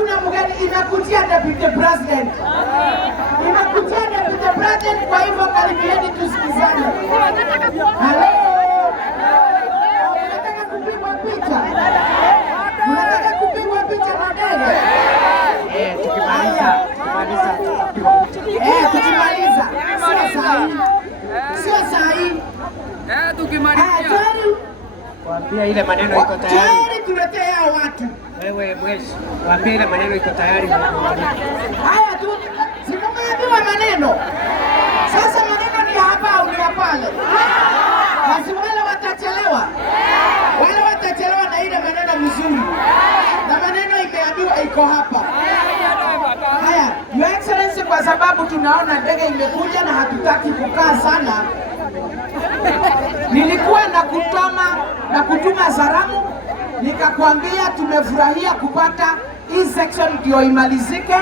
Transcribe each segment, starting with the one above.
hakuna mgeni, imekutia deputy president. Imekutia deputy president, kwa hivyo karibieni tusikizane. Halo. Unataka kupigwa picha? Unataka kupigwa picha na ndege? Tukimaliza. Sio sahihi. Tukimaliza. Waambia ile maneno iko tayari. Tayari tuletea watu. Wewe mwezi. Waambia ile maneno iko tayari. Haya tu. Simumeambiwa maneno. Sasa maneno ni hapa au ni pale? Basi wale watachelewa. Wale watachelewa na ile maneno mzuri. Na maneno imeambiwa iko hapa. Haya, Your Excellency, kwa sababu tunaona ndege imekuja na hatutaki kukaa sana. Nilikuwa na kutuma salamu, nikakwambia tumefurahia kupata hii section ndio imalizike.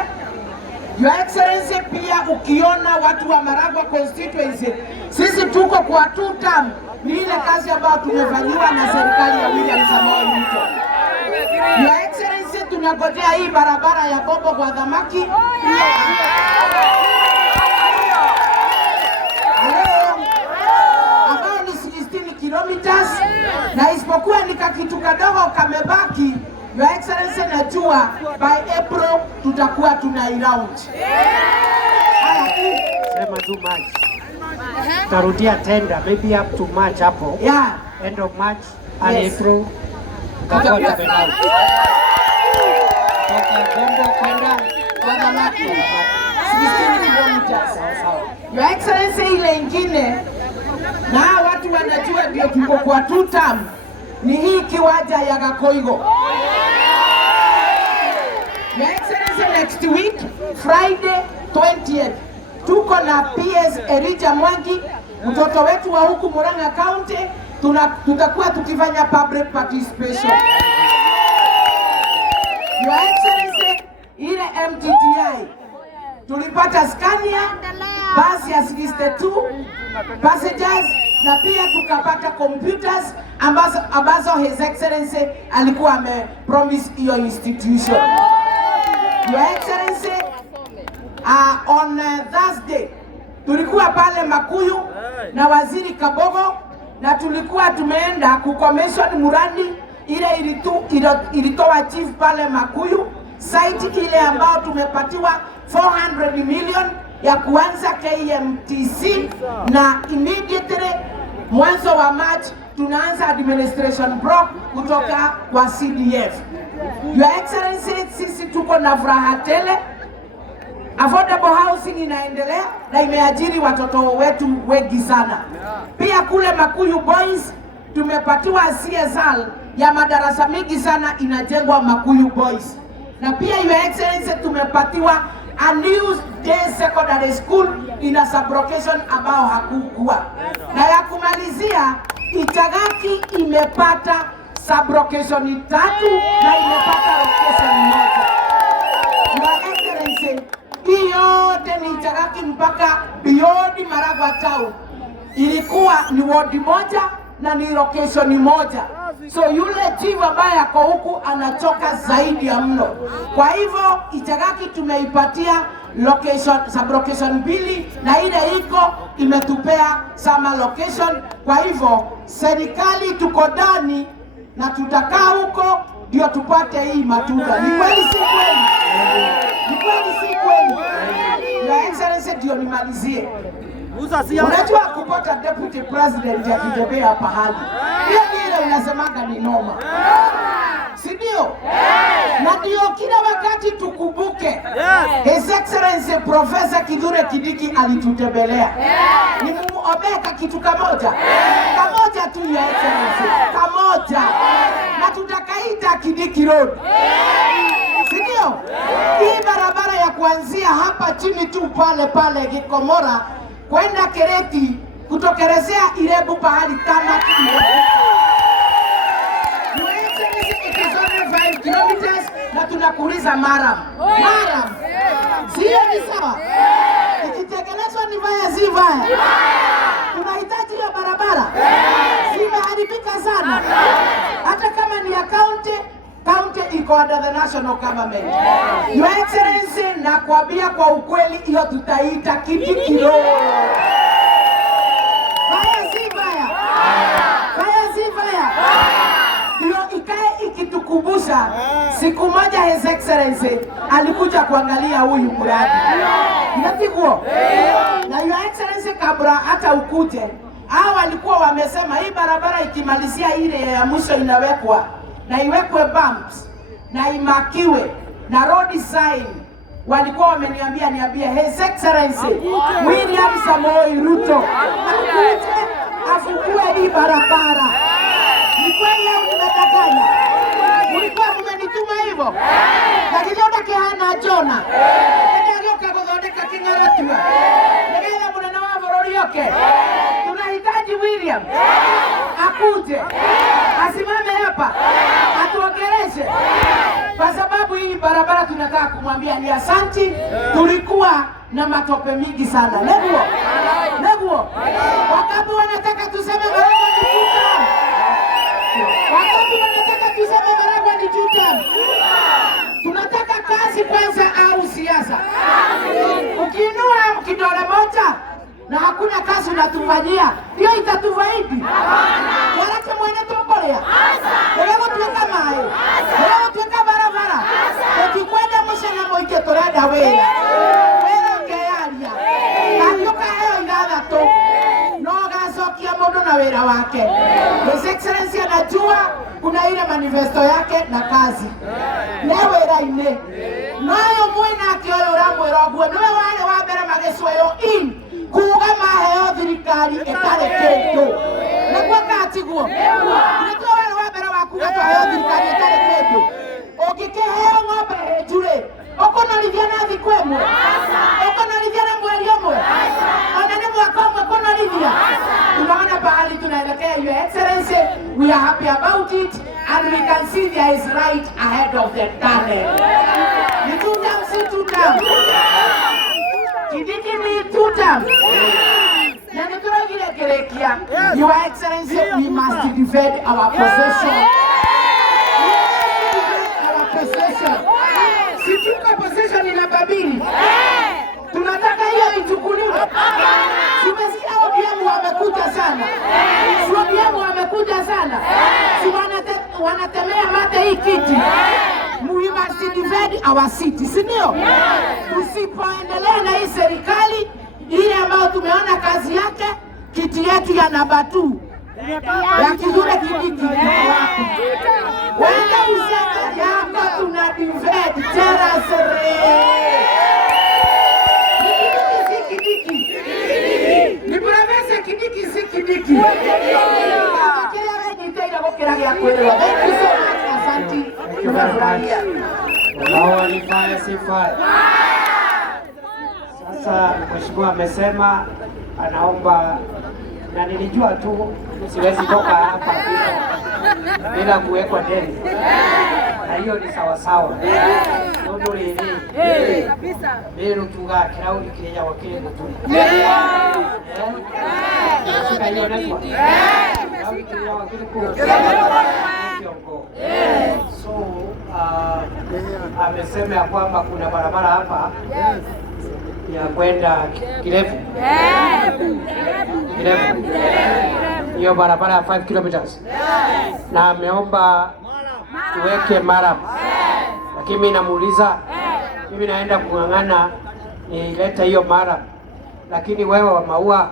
Your Excellency, pia ukiona watu wa Maragwa constituency, sisi tuko kwa 2 term, ni ile kazi ambayo tumefanyiwa na serikali ya William Samoei Ruto. Your Excellency, tunangojea hii barabara ya Bobo kwa Dhamaki. Kilometers, na isipokuwa nika kitu kadogo kamebaki. Your Excellency, najua by April tutakuwa tunailaunch. Sema tu March. Tarudia tender maybe up to March hapo. Yeah. End of March and April. Tutakuwa tunailaunch. Toka Bombo kwenda kwa Dhamaki. 16 kilometers. Your Excellency, ile ingine na watu wanajua ndio tuko kwa 2 term, ni hii kiwanja ya Gakoigo. Your Excellency, next week Friday 20th tuko na PS Elijah Mwangi, mtoto wetu wa huku Murang'a County. Tutakuwa tukifanya public participation. Your Excellency, ile MTTI tulipata Scania basi ya 62 passengers, na pia tukapata computers ambazo His Excellency alikuwa amepromise hiyo institution. Your Excellency, on Thursday tulikuwa pale Makuyu na Waziri Kabogo, na tulikuwa tumeenda kucommission muradi ile ilitoa chief pale Makuyu site ile ambao tumepatiwa 400 million ya kuanza KMTC, na immediately mwanzo wa March tunaanza administration block kutoka kwa CDF. Your Excellency, sisi tuko na furaha tele. Affordable housing inaendelea na imeajiri watoto wetu wengi sana. Pia kule Makuyu Boys tumepatiwa CSR ya madarasa mengi sana inajengwa Makuyu Boys, na pia Your Excellency, tumepatiwa a new day secondary school ina sublocation ambao hakukuwa. Na ya kumalizia, Ichagaki imepata sublocation 3 na imepata location 1. Your Excellency, hii yote ni Ichagaki mpaka beyond Maragwa town ilikuwa ni ward 1 na ni location 1. So yule chief ambaye ako huku anachoka zaidi ya mno. Kwa hivyo Ichagaki tumeipatia location, sublocation 2, na ile iko imetupea sama location. Kwa hivyo serikali tuko ndani na tutakaa huko ndio tupate hii matunda. Ni kweli si kweli? Ni kweli si kweli? Your Excellency, ndio nimalizie. Unajua kupata deputy president akitembea pahali, hiyo ile unasemaga ni noma, si ndio? Na ndio kila wakati tukumbuke His Excellency Professor Kithure Kindiki alitutembelea. Ni muombe kitu kamoja tu, Your Excellency, kamoja, na tutakaita Kindiki Road, si ndio? Hii barabara ya kuanzia hapa chini tu pale Gikomora kwenda Kereti kutokelezea Irebu pahali kama it is only 5 kilometers, na tunakuuliza Maram, sio ni sawa? Ikitekelezwa ni vaya si vaya? Tunahitaji hiyo barabara, zimeharibika sana. Hata kama ni ya county County iko under the national government. Your Excellency, nakwambia kwa ukweli hiyo tutaita Kidiki Road. Baya si baya? Baya si baya? Ndio ikae ikitukumbusha siku moja His Excellency alikuja kuangalia huyu mradi. Ndio. Na Your Excellency kabla hata ukuje, hao walikuwa wamesema hii barabara ikimalizia ile ya mwisho inawekwa na iwekwe bumps na imakiwe na road sign. Walikuwa wameniambia His Excellency William Samoei Ruto akuje afukue hii barabara. Ni kweli au nimedanganya? Mlikuwa mmenituma hivyo? Lakini ndio kihana Jona. Ndio kagodeka kingaratua. Ndio mwana wa Borori yoke. Tunahitaji William akuje asimame hapa atuongeleshe, kwa sababu hii barabara tunataka kumwambia ni asanti. Tulikuwa na matope mingi sana. Neguo. Wakati wanataka tuseme Maragwa ni tutam. Wakati wanataka tuseme Maragwa ni tutam. Tunataka kazi kwanza au siasa? Ukiinua kidole moja na hakuna kazi unatufanyia, hiyo itatufaidi? Warake mwene tombolea. Wewe tuweka mawe. Wewe tuweka barabara. Ukikwenda mshana moike torada wewe. Wewe ngearia. Kanyoka hayo inadha to. No gasokia modo na wera wake. His Excellency anajua kuna ile manifesto yake na kazi. Lewe raine. Nayo mwena akioyo ramwe rogwe. Niwe wale wabere magesweyo in. Kuga maheo thirikari etare kendo. Negwa katiguo. Nitwa wale wabere wakuga twaheo thirikari etare kendo. Ogikeheo ng'ombe jure. Okonarithia na thiku imwe. Okonarithia na mweri umwe. Ona ni mwaka umwe konarithia. Tunaona pahali tunaelekea, Your Excellency. We are happy about it and we can see there is right ahead of the tunnel. Ni tutam si tutam. Kidiki ni tutam. Your Excellency, we must defend our possession. Our possession. Situka possession ina babili. Tunataka hiyo ichukuliwe. Simesikia ODM wamekuja sana. ODM wamekuja sana. Si wanatemea mate hii kiti. We must defend our city, si ndio? Tusipoendelea na hii serikali ile ambayo tumeona kazi yake, kiti yetu ya namba 2 ya Kithure Kindiki wako. Wende useme yako tuna defend terasere. Ni Profesa Kindiki si Kindiki. Kila wewe nitaenda kukira ya kweli. Thank you so much. Asante. Tunafurahia. Wao ni fire si fire. Sasa mheshimiwa amesema anaomba, na nilijua tu siwezi toka hapa bila kuwekwa deni, na hiyo ni sawa sawa. Ndio lini kabisa leo tuga kiraudi kile wakile tu sasa hiyo nasema so amesema ya kwamba kuna barabara hapa ya kwenda Kirefu. Hiyo barabara ya 5 kilometers. Na ameomba tuweke Maram. Lakini mimi namuuliza, mimi naenda kung'ang'ana nilete hiyo Maram. Lakini wewe wa Maua,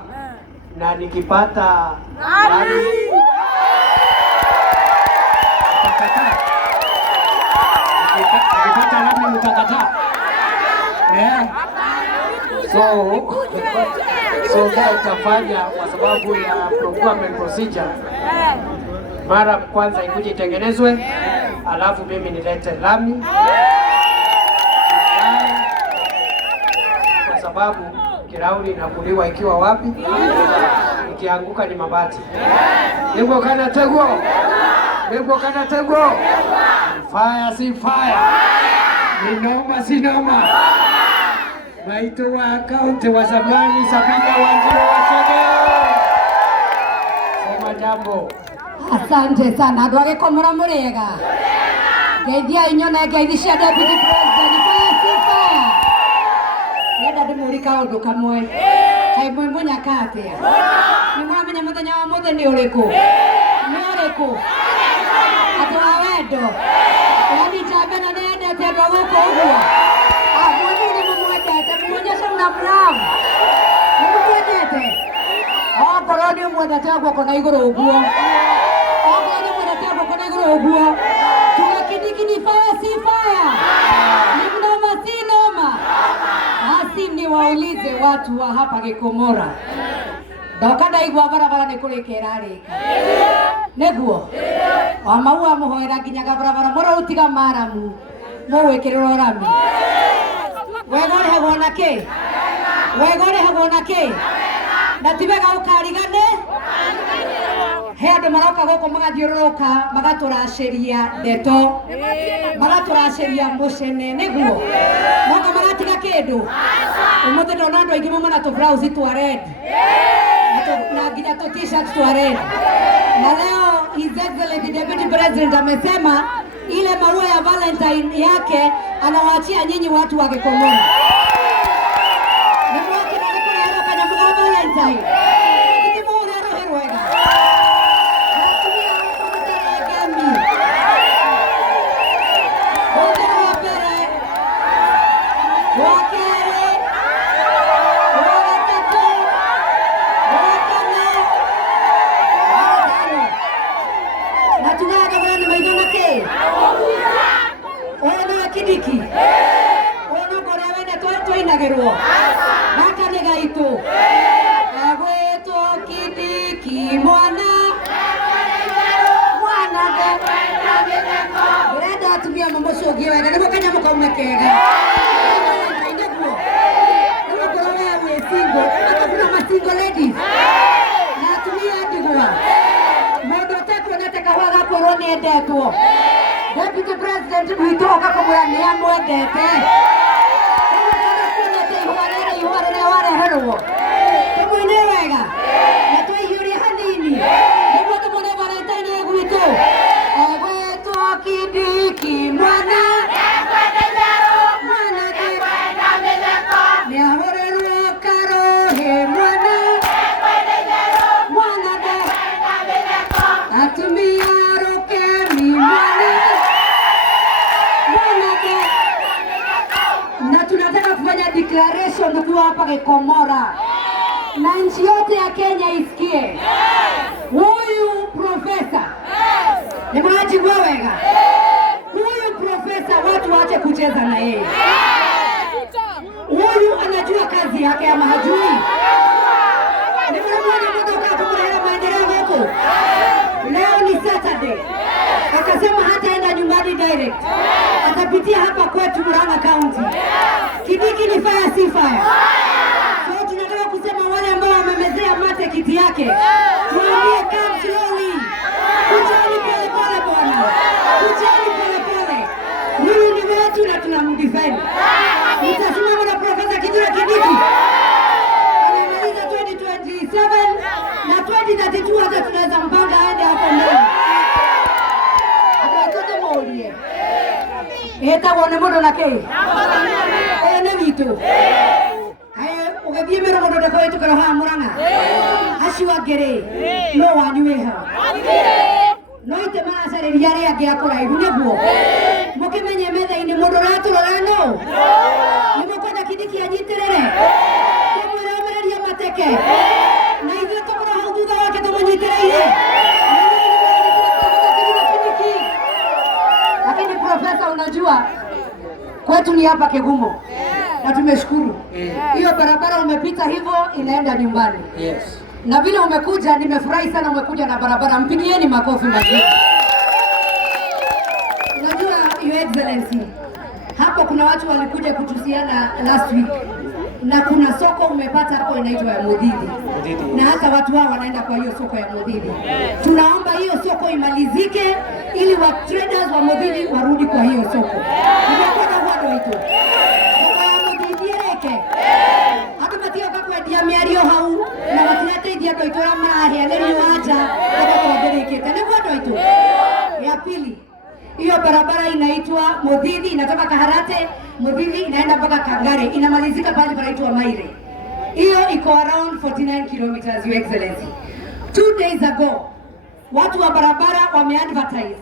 na nikipata lami mtakataa. So itafanya kwa sababu ya procurement procedure. Mara kwanza ikuje itengenezwe, alafu mimi nilete lami, kwa sababu kirauli inakuliwa ikiwa wapi? Ikianguka ni mabati. Niko kana tego. Fire si fire. Ni noma si noma. Maito wa kaunti wa zamani Sabina Wanjiru wa Chageo. Sema jambo. Asante sana. Andũ agĩkomora mũrĩega. Geithia inyona geithisha deputy president fire. Nenda ndimurika undu kamwe. Kai mwemonya katia. Ni mwamenya muthenya wa muthe ni uriku. Ni uriku. Atu awendo. Yani jabena nende tendo guko uguo. Mwamenya mumwendete muonyesha mnamlamu. Mumwendete. Okorwo ni mwendete guoko na iguru uguo. Okorwo ni mwendete guoko na iguru uguo. Kidiki fire si fire. Ni mnoma si noma. Asi ni waulize watu wa hapa Gikomora. Ndokada igwa barabara ni kurekera rika. Neguo. Wa maua muhoera nginya barabara mora utiga maramu. Muwekirwo rami. Wegore hagwo nake. Wegore hagwo nake. Na tibega ukarigane. He andu maroka guku magathiururuka magaturashiria ndeto magaturashiria mucene niguo noka magatiga kindu umuthi ndona andu aingi mumana tu blouse twa red na nginya tu t-shirt twa red na leo His Excellency Deputy President amesema ile maua ya Valentine yake anawaachia nyinyi watu wa Gikomora. Ndio kile kanya mga Valentine Kidiki. Ono korewe na twainagirwo. Naka ni gaitu. Agweto kidiki mwana. Mwana de. Reda atumia mamucogie wega niguo kanya mukaumekega. Niguo. Niguo korewe we single. Kuna masingle ladies. Na atumia ndigwa. Mundu atakuonete kahua gakorwo ni endetwo. Deputy President mwitoka kumura ni amwendete. Ihwarere wareherwo. Tumwine wega. Na twaiyurie hanini. Niguo tumwone Valentine gwitu. Egwetwo Kidiki mwana. Mwana de. Niahorerwo karohe mwana. Mwana de. Atumia rokemi mwana. Na tunataka kufanya declaration tukiwa hapa Gikomora. Na nchi yote ya Kenya isikie. Huyu profesa. Ni mwaji wewega. Huyu profesa watu waache kucheza na yeye. Huyu anajua kazi yake ama hajui? Ni mwana kutoka kumulera maendeleo huko. Leo ni Saturday. Akasema hataenda nyumbani direct. Atapitia hapa kwetu Murang'a County. Kidiki ni fire si fire. So tunataka kusema wale ambao wamemezea mate kiti yake. Tuambie come slowly. Kujeni pole pole bwana. Kujeni pole pole. Huyu ni wetu na tunamdefend. Nitasimama na Profesa Kithure Kindiki. Anamaliza 2027 na 2032 hata tunaweza mpanga aende hapo mbele. Akatoto morie. Eta wone mundo nake. Ene vitu. Haya ugathie mero mundo ndako itu karo ha Murang'a. Aciwa ngere. No wanywe ha. No ite maracareria ri angi akuraihu niguo. Mukimenye metha-ini mundo raturora no. Ni mukwenda Kindiki anyitirire. Kumweremereria mateke. Na ithuĩ tũkora hau thutha wake tũmũnyitĩrĩire. Lakini profesa, unajua kwetu ni hapa Kigumo na tumeshukuru. Hiyo barabara umepita hivyo inaenda nyumbani. Yes. Na vile umekuja nimefurahi sana, umekuja na barabara. Mpigieni makofi mazuri. Unajua Your Excellency, hapo kuna watu walikuja kutusiana last week. Na kuna soko umepata hapo inaitwa ya Modidi. Na hata watu hao wanaenda kwa hiyo soko ya Modidi. Tunaomba hiyo soko imalizike ili wa traders wa Modidi warudi kwa hiyo soko. Nimekuwa watu wetu. Soko ya Modidi yake. Hata matio kwa kwendia miario hau na watilete idia ndo itora marahia leo wacha hata kwa bereke. Tena watu wetu. Ya pili, hiyo barabara inaitwa Muthithi inatoka Kaharate, Muthithi inaenda mpaka Kangare, inamalizika pale panaitwa Maire. Hiyo iko around 49 kilometers, Your Excellency. 2 days ago watu wa barabara wameadvertise,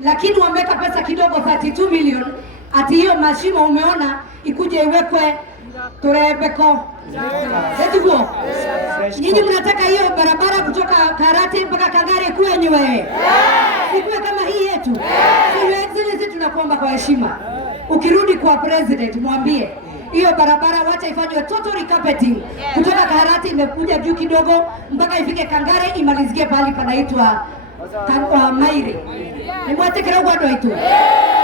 lakini wameweka pesa kidogo 32 million ati hiyo mashimo umeona ikuje iwekwe Turebeko. Etiguo. Nyinyi mnataka hiyo barabara kutoka Karate mpaka Kangare kwenyewe. Ikuwe kama hii yetu. Your Excellency, tunakuomba kwa heshima, ukirudi kwa president mwambie hiyo barabara wacha ifanywe total recarpeting kutoka Karate imekuja juu kidogo mpaka ifike Kangare imalizikie pale panaitwa Maire. Nimwatekera kwa ndoito.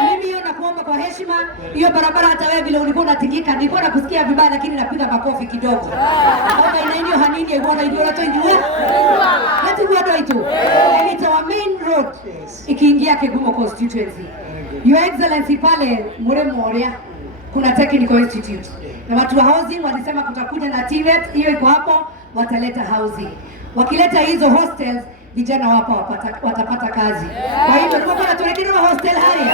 Mimi hiyo nakuomba kwa heshima, hiyo barabara hata wewe vile ulikuwa unatingika nilikuwa nakusikia vibaya lakini napiga makofi kidogo. Hapa inaindio hanini ibora ndio watu njua. Hata kwa ndoito. And it's our main road ikiingia Kegumo constituency. Your Excellency, pale Muremoria kuna technical institute. Na watu wa housing walisema kutakuja na TVET, hiyo iko hapo, wataleta housing. Wakileta hizo hostels vijana wapa watapata kazi. Kwa hivyo tuko tunatolewa hostel haya.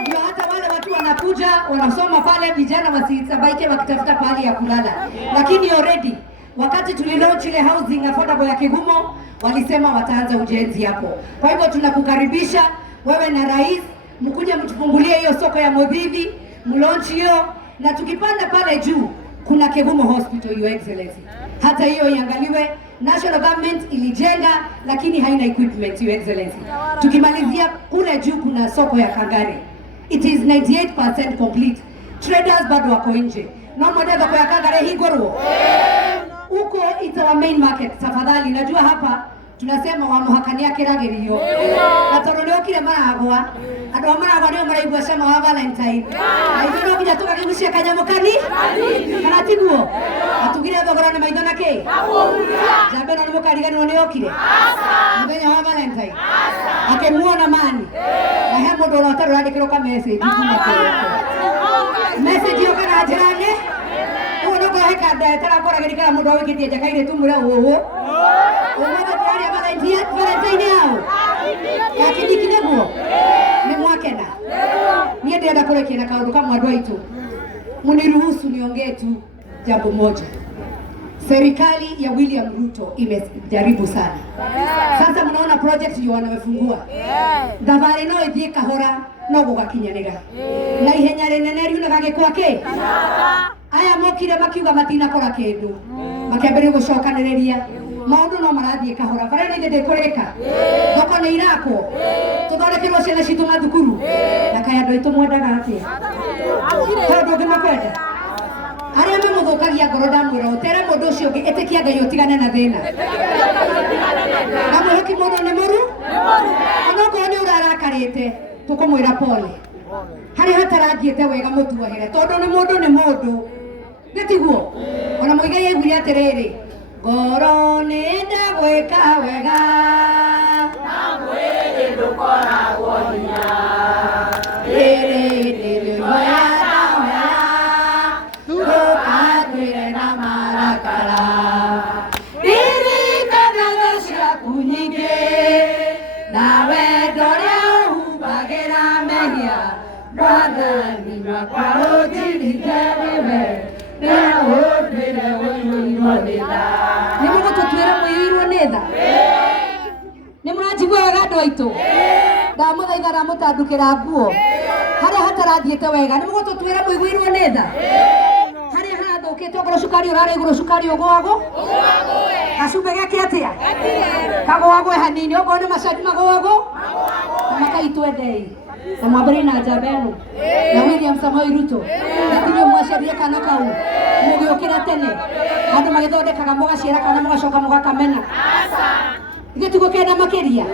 Ndio hata wale watu wanakuja wanasoma pale, vijana wasisabaike wakitafuta pahali ya kulala. Lakini already wakati tulilaunch ile housing affordable ya Kegumo walisema wataanza ujenzi hapo. Kwa hivyo tunakukaribisha wewe na rais mkuja mtufungulie hiyo soko ya Muthithi, mlaunch hiyo, na tukipanda pale juu kuna Kegumo Hospital, Your Excellency. Hata hiyo iangaliwe. National government ilijenga lakini haina equipment, Your Excellency. Tukimalizia kule juu kuna soko ya Kangare. It is 98% complete. Traders bado wako nje. Na modelo kwa Kangare hii goro. Huko it's our main market. Tafadhali najua hapa tunasema wa muhakania kiragerio. Na toroleo kile maragwa. Ado maragwa ndio maraigwa shama wa Valentine. Aidha kija toka kigushia kanyamo kani? Kana tiguo. Atugire thogora na maithona ke? Jambe na mukariga ni okire. Asa. Muthenya wa Valentine. Asa. Akemuona mani. Na he mundu urotaro andikiro ka message kuma kuri. Message yo kana jirane? Uno kwa heka ndetera ngora gerikara mundu wikitie jakaire tumure uwo. Umoja kwa ya Valentine yao. Lakini kidogo ni mwakena. Niye ndienda kurekera kaundu kama andũ aitũ. Muniruhusu niongee tu jambo moja. Serikali ya William Ruto imejaribu sana. Sasa mnaona project hiyo wanawefungua. Thabarĩ no ĩthiĩ kahora no gũgakinyanĩra. Na ihenya rĩnene riunaga kwake. Aya mokire makiuga matinakora kĩndũ. Makĩambĩrĩria gũcokanĩrĩria. Maũndũ no marathiĩ kahora. Bara nĩ ndĩkũrĩka. Thoko nĩ irakwo. Tũthondekerwo ciana citũ mathukuru. Na kaya andũ aitũ mwendaga atĩa. Tondũ ngĩmakwenda. Arĩa memũthũkagia ngoro ndamwĩra ũtere mũndũ ũcio ũngĩ ĩtĩkia Ngai ũtigane na thĩna. Na mũhoki mũndũ nĩ mũru? Onokorwo nĩ ũrarakarĩte tũkũmwĩra pole. Harĩ hatarathiĩte wega mũtuohere tondũ nĩ mũndũ. Nĩtiguo. Ona Muigai aiguire atĩrĩrĩ, ngoro nĩenda gwĩka wega na mwĩrĩ ndũkoragwo hinya. Nimugo tutwira muyirwo netha. Nimurajigwa wega andũ aitũ. Ndamuthaitha ndamutandukĩra nguo. Harĩa hatarathiĩte wega nimugo tutwira muyirwo netha. Harĩa harathũkĩte okorwo cukari ũrarĩ igũrũ cukari ũgũagwo. Gacumbe gake atĩa? Kagũagwo hanini okorwo nĩ macani magũagwo. Makaitwendei. Na mwambĩrĩrie na njamba ĩno. Na William Samoei Ruto. Nĩkĩnyuĩ mwaciarire kana kau. Mũgĩũkĩra tene. Andũ magĩthondekaga mũgaciara kana mũgacoka mũgakamena. Ithe tugũkenda makĩria.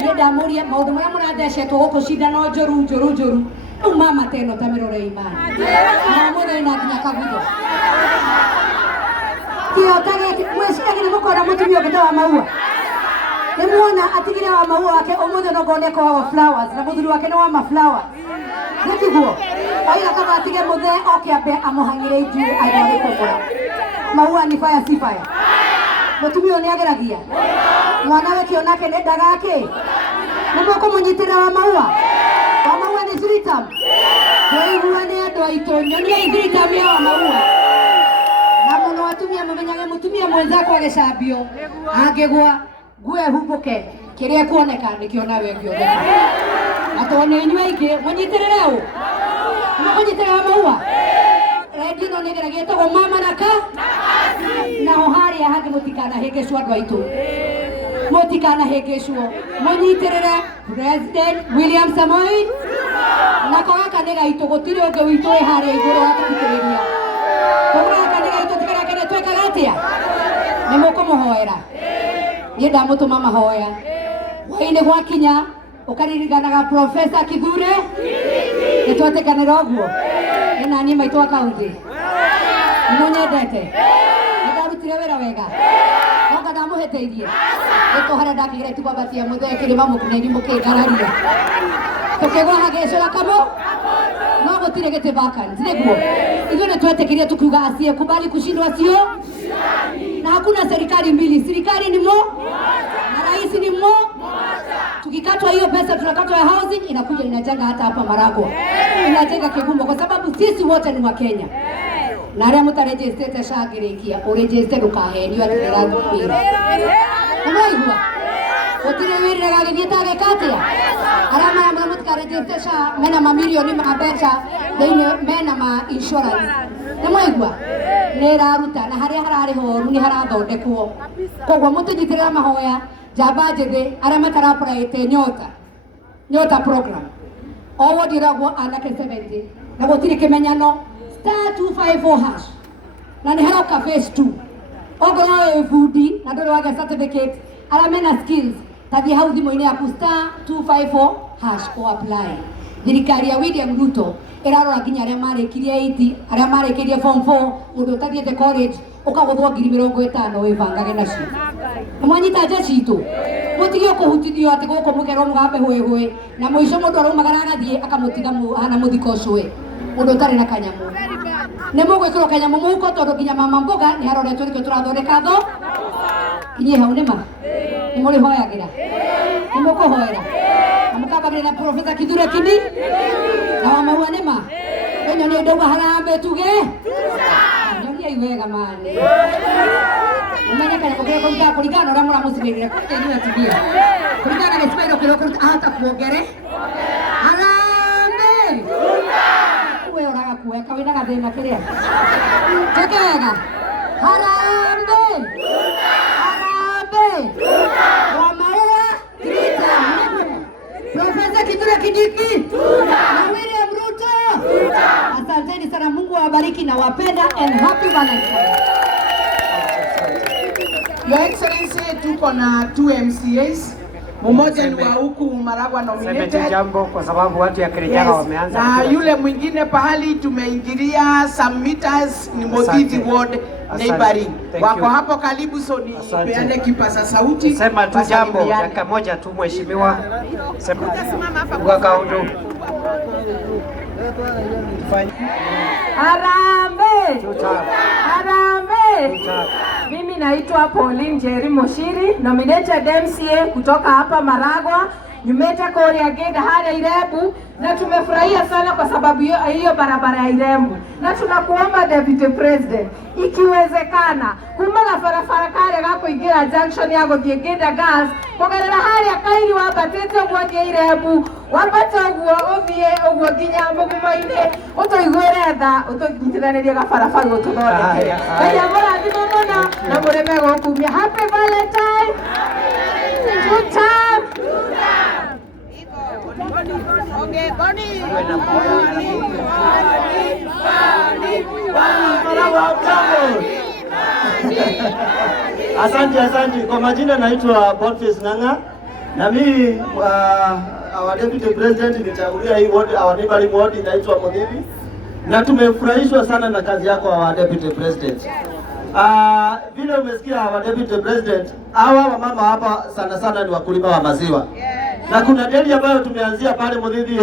Niĩ ndamũria maũndũ marĩa mũrathecetwo gũkũ cindano njũru. Rĩu mama teno ta mĩrore imani. Na mũthenya nginya kagutho. Kĩotage mwĩciragia nĩ mũkora mũtumia ũngĩ ta wa Maua. Nimuona atigire wa Maua wake ũmũthĩ no ngondeka wa flowers na mũthuri wake nĩ wa ma flowers. Nĩtiguo. Oiga kama atige mũthee oke ambe amũhang'ĩre ijuru aigare kũgũra. Maua ni fire si fire. Mũtumia nĩ ageragia. Mwana wake onake nĩ ndagake. Nĩ mũkũmũnyitĩra wa Maua. Wa Maua nĩ 3 Tuiguane andu aitu nyonia 3 term ya Maua. Na muno atumia mumenyage mutumia mwenzako agicambio angigwa ngue humbuke kiria kuoneka nikio nawe ngioneka. Atone nywe ingi munyitirire u. Mukunyitirira Maua. Radio no nigerageto go mama naka. Na hoharia hangi mutikana hegecwo andu aitu. Mutikana hegecwo. Munyitirire President William Samoei. Na kogaka nĩ gaitũ gũtirĩ ũngĩ witũ wĩ harĩa igũrũ atũthikĩrĩria. Kogaka nĩ gaitũ tikareke twekaga atĩa? Nĩ mũkũmũhoera. Niĩ ndamũtũma mahoya. Hwaĩ-inĩ gwakinya ũkaririkanaga Professor Kithure. Nĩtwetĩkanĩra ũguo. Ĩna niĩ maitũ wa kaunti. Nĩmũnyendete. Nĩndarutire wĩra wega. Noga ndamũhĩtĩirie. Nĩtũharĩa ndakĩgera tikwambatia mũthee kĩrĩma mũkuneni mũkĩngararia. Tukegwa hagecora kamo no gutire gete vacant niguo hizo ndio twetekeria tukiuga asiye kubali kushindwa sio na hakuna serikali mbili, serikali ni moja na rais ni moja. Tukikatwa hiyo pesa tunakatwa ya housing inakuja inajenga hata hapa Maragwa inajenga Kigumo kwa sababu sisi wote ni wa Kenya. Na aria mutaregister shagirikia uregister ukahenio atirira mpira unaigua utire wirira gagithieta gekatia arama ya mramut register mena mamilioni mabecha thini mena ma insurance nimwaigua niraruta na haria harari horu ni harathondekwo kogwa mutinyitirira mahoya jamba njithe aria matarapraite nyota program owo diragwo anake 70 na gutire kimenyano *254# na ni haroka phase 2 ogoro fundi na ndoro wage certificate aria mena skills tathi hau thimo-inĩ yaku *254# o apply. Thirikari ya William Ruto irarora nginya aria marĩkirie 8 aria marĩkirie form 4 mundu utathiĩte college ukaguthwo 50,000 wĩbangage nacio. Mwanyita jeshi itu mutigio kuhutithio ati guko mukerwo mugambe hwehwe na muico mundu araumagara agathie akamutiga hana muthiko cwe mundu utari na kanyamu ne mugwikirwo kanyamu muko tondu nginya mama mboga ni haroretwo nikio turathondeka tho inye hau nima ni muri hoyagira ni mukuhoera amukabagire na Professor Kithure Kindi na wa Maua nima enyo ni ndauga harambe tuge nyonia iwega mani umenya kana mugire kuruta kuringana uria muramucirĩrĩre kuteithia tibia kuringana na gĩcibĩro kĩrĩa ũkũruta ahota kuongere harambe uwe ũraga kueka wĩna gathĩna kĩrĩa teke wega harambe harambe wa Maua Professor Kithure Kindiki na William Ruto. Asanteni sana, Mungu awabariki na wapenda and happy Valentine. Your Excellency, tuko na 2 MCAs. Mmoja ni wa huku Maragwa nominated. Jambo kwa sababu watu ya Kirinyaga wameanza. Na yule mwingine pahali tumeingilia some meters ni Modhithi Ward neighboring. Wako hapo karibu, so ni peane kipaza sauti. Sema tu jambo dakika moja tu mheshimiwa. Sema kwa kaundo. Harambe! Harambe! Mimi naitwa Pauline Njeri Moshiri, nominated MCA kutoka hapa Maragwa. Nyumeta Korea Genda hadi Irembu, na tumefurahia sana kwa sababu hiyo barabara ya Irembu. Na tunakuomba Deputy President, ikiwezekana kumala farafara kare gako ingira junction ya Gothiĩ Genda gas kugerera haria kairi wa batete gwathie Irembu wambate uguo uthie uguo nginya Mũguma-inĩ ũtũiguĩre tha ũtũnyitithanirie gabarabara ũtũthondeke. Ngai amũrathime mũno na mũreme gũkumia. Happy Valentine! Good time! Asante. Kwa majina naitwa Boniface Ng'ang'a na mimi our Deputy President nilichagulia hii ward, our neighboring ward inaitwa Modhithi, na tumefurahishwa sana na kazi yako our Deputy President. Vile umesikia our Deputy President, hawa wamama hapa sana ni wakulima wa maziwa. Na kuna dairy ambayo tumeanzia pale Modhithi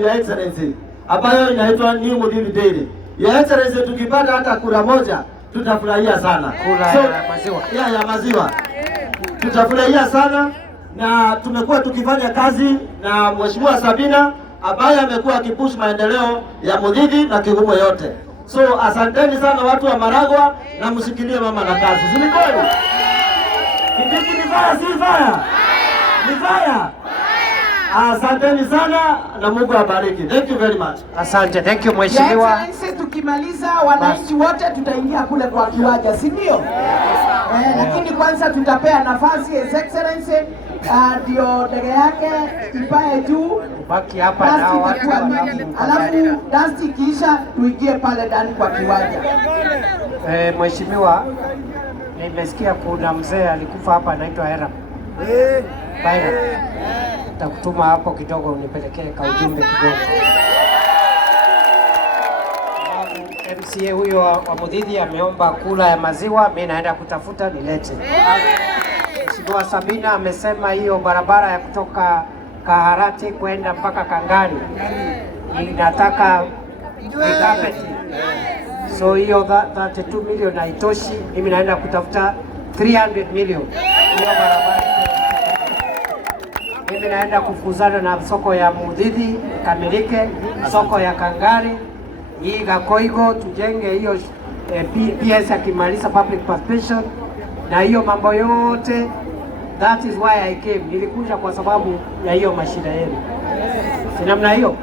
Your Excellency, ambayo inaitwa New Modhithi Dairy. Your Excellency, tukipata hata kura moja tutafurahia sana. Ya maziwa. Tutafurahia sana, na tumekuwa tukifanya kazi na Mheshimiwa Sabina ambaye amekuwa akipush maendeleo ya Mudhigi na Kigumo yote. So asanteni sana watu wa Maragwa, na mshikilie mama na kazi. Si ni kweli? Kipindi ni faya, si faya? Ni faya. Asanteni sana na Mungu awabariki. Thank you very much. Asante, thank you mheshimiwa. Tukimaliza wananchi wote tutaingia kule kwa kiwanja, si ndio? Lakini kwanza tutapea nafasi His Excellency ndio ndege yake ipae juu, baki hapa na watu, alafu dance ikiisha tuingie pale ndani kwa kiwanja. Mheshimiwa, nimesikia kuna mzee alikufa hapa anaitwa Hera. Baina. Nitakutuma hapo kidogo unipelekee kaujumbe kidogo. MCA huyo wa Mudhigi ameomba kula ya maziwa, mimi naenda kutafuta nilete. Mheshimiwa Sabina amesema hiyo barabara ya kutoka Kaharati kwenda mpaka Kangari inataka ikapeti. So hiyo 32 million haitoshi, mimi naenda kutafuta 300 million hiyo barabara. Mimi naenda kufukuzana na soko ya Mudhigi kamilike, soko ya Kangari, hii Gakoigo tujenge hiyo PS akimaliza public participation na hiyo mambo yote. That is why I came. Nilikuja kwa sababu ya hiyo mashida yenu. Si namna hiyo?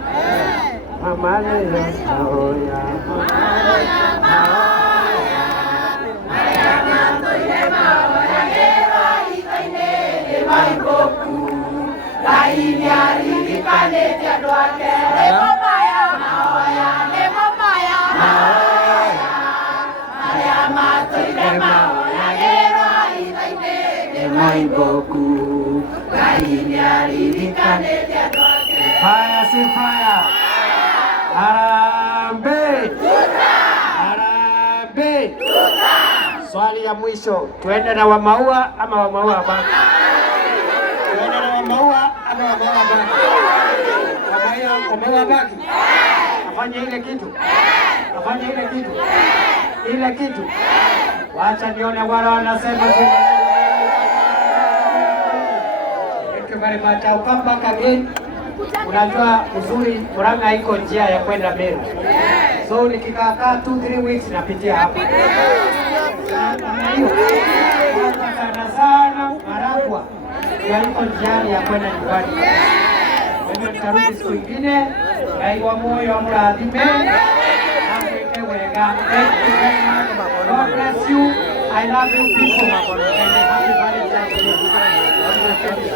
Fire si fire. Harambee. Harambee. Swali ya mwisho, tuende na Wamaua ama Wamaua baki? Tuende na Wamaua ama Wamaua baki? Wamaua baki? Afanye ile kitu? Afanye ile kitu? Ile kitu? Wacha nione wala wanasema very much. I'll come back again. Unajua uzuri Murang'a iko njia ya kwenda Meru. So nikikaa 2-3 weeks napitia hapa. Sana Maragwa ya iko njia ya kwenda nyumbani. Wewe nitarudi siku nyingine, aiwa moyo mradhime. God bless you. I love you people. And happy Valentine's Day.